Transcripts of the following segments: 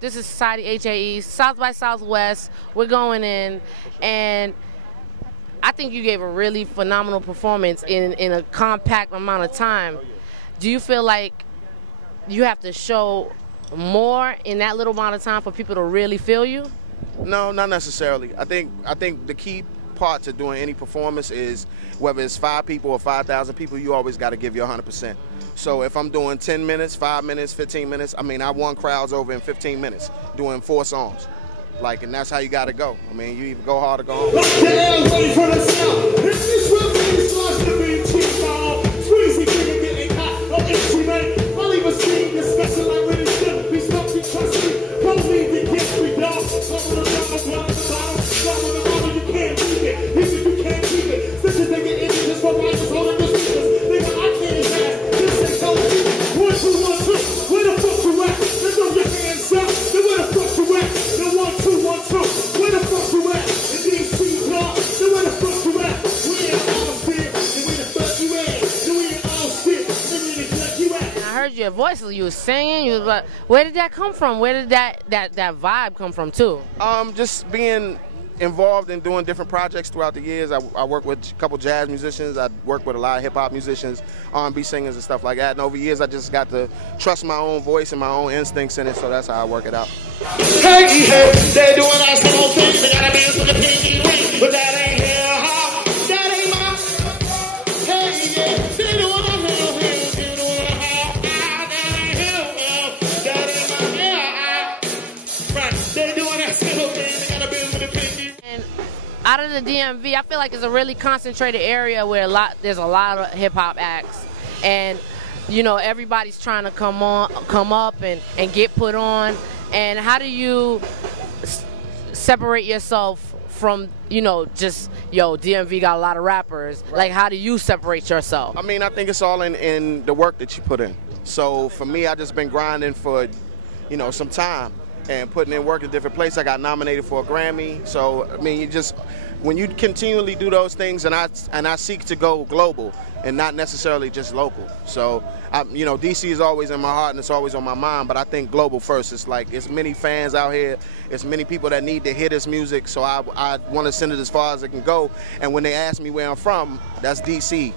This is Society HAE, South by Southwest. We're going in, and I think you gave a really phenomenal performance in a compact amount of time. Do you feel like you have to show more in that little amount of time for people to really feel you? No, not necessarily. I think the key part to doing any performance is whether it's 5 people or 5,000 people, you always got to give your 100%. So if I'm doing 10 minutes, 5 minutes, 15 minutes, I mean, I won crowds over in 15 minutes doing 4 songs. Like, and that's how you got to go. I mean, you either go hard or go home. Your voice, you were singing, you was like, where did that come from? Where did that vibe come from too? Just being involved in doing different projects throughout the years. I work with a couple jazz musicians, I work with a lot of hip-hop musicians, R&B singers and stuff like that, and over years I just got to trust my own voice and my own instincts in it, so that's how I work it out. Hey, hey, they doing that same thing, they gotta dance with the pinky ring, but that ain't here, huh? That ain't my, hey, yeah, they doing that little here, they doing that, that ain't here, that ain't my, right, they doing that same thing, they gotta dance with the pinky. And out of the DMV, I feel like it's a really concentrated area where there's a lot of hip-hop acts, and you know, everybody's trying to come up and get put on. And how do you separate yourself from, you know, just, yo, DMV got a lot of rappers. Right. Like, how do you separate yourself? I mean, I think it's all in the work that you put in. So for me, I just been grinding for, you know, some time and putting in work in different places. I got nominated for a Grammy. So, I mean, when you continually do those things, and I seek to go global and not necessarily just local. So, you know, DC is always in my heart and it's always on my mind, but I think global first. It's like, it's many fans out here, it's many people that need to hear this music, so I want to send it as far as it can go. And when they ask me where I'm from, that's DC.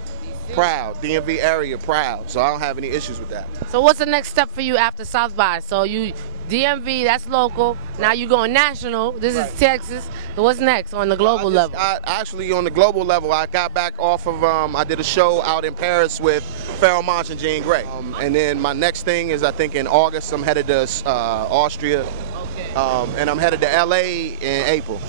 Proud. DMV area, proud. So I don't have any issues with that. So what's the next step for you after South by? So you, DMV, that's local. Now you going national. This is Texas. So what's next on the global level? Actually, on the global level, I got back off of, I did a show out in Paris with Pharoah Monch and Jean Grae. And then my next thing is, I think in August, I'm headed to Austria. Okay. And I'm headed to LA in April.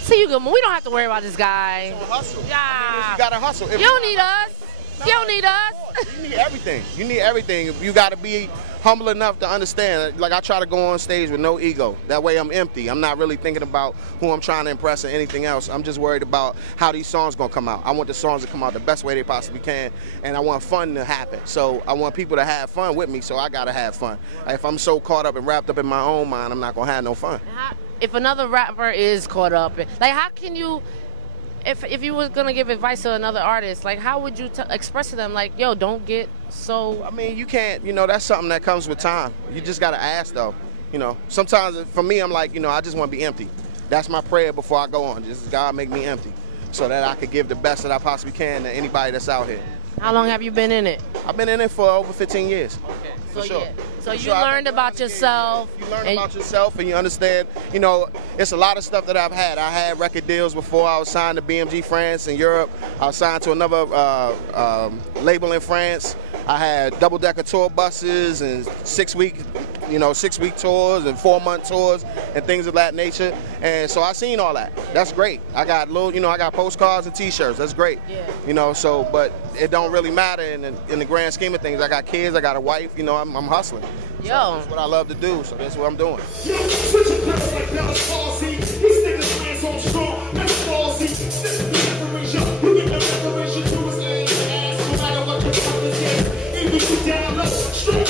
See, you good. We don't have to worry about this guy. So hustle. Yeah. I mean, you gotta hustle. You don't need us. You don't need us. You need everything. You need everything. You gotta be humble enough to understand. Like, I try to go on stage with no ego. That way I'm empty. I'm not really thinking about who I'm trying to impress or anything else. I'm just worried about how these songs gonna come out. I want the songs to come out the best way they possibly can, and I want fun to happen. So I want people to have fun with me, so I gotta have fun. If I'm so caught up and wrapped up in my own mind, I'm not gonna have no fun. If another rapper is caught up, like, how can you, if you was gonna give advice to another artist, like, how would you express to them, like, yo, don't get so... I mean, you can't, you know, that's something that comes with time. You just gotta ask, though. You know, sometimes for me, I'm like, you know, I just want to be empty. That's my prayer before I go on. Just, God, make me empty so that I could give the best that I possibly can to anybody that's out here. How long have you been in it? I've been in it for over 15 years. Okay. So, sure. Yeah. So you learned about yourself. You learn about yourself and you understand, you know, it's a lot of stuff that I've had. I had record deals before I was signed to BMG France in Europe. I was signed to another label in France. I had double-decker tour buses and 6-week tours and 4-month tours and things of that nature. And so I seen all that. That's great. I got I got postcards and T-shirts. That's great. Yeah. You know, so, but it don't really matter in the grand scheme of things. I got kids. I got a wife. You know, I'm hustling. Yo. So that's what I love to do. So that's what I'm doing. Down low, straight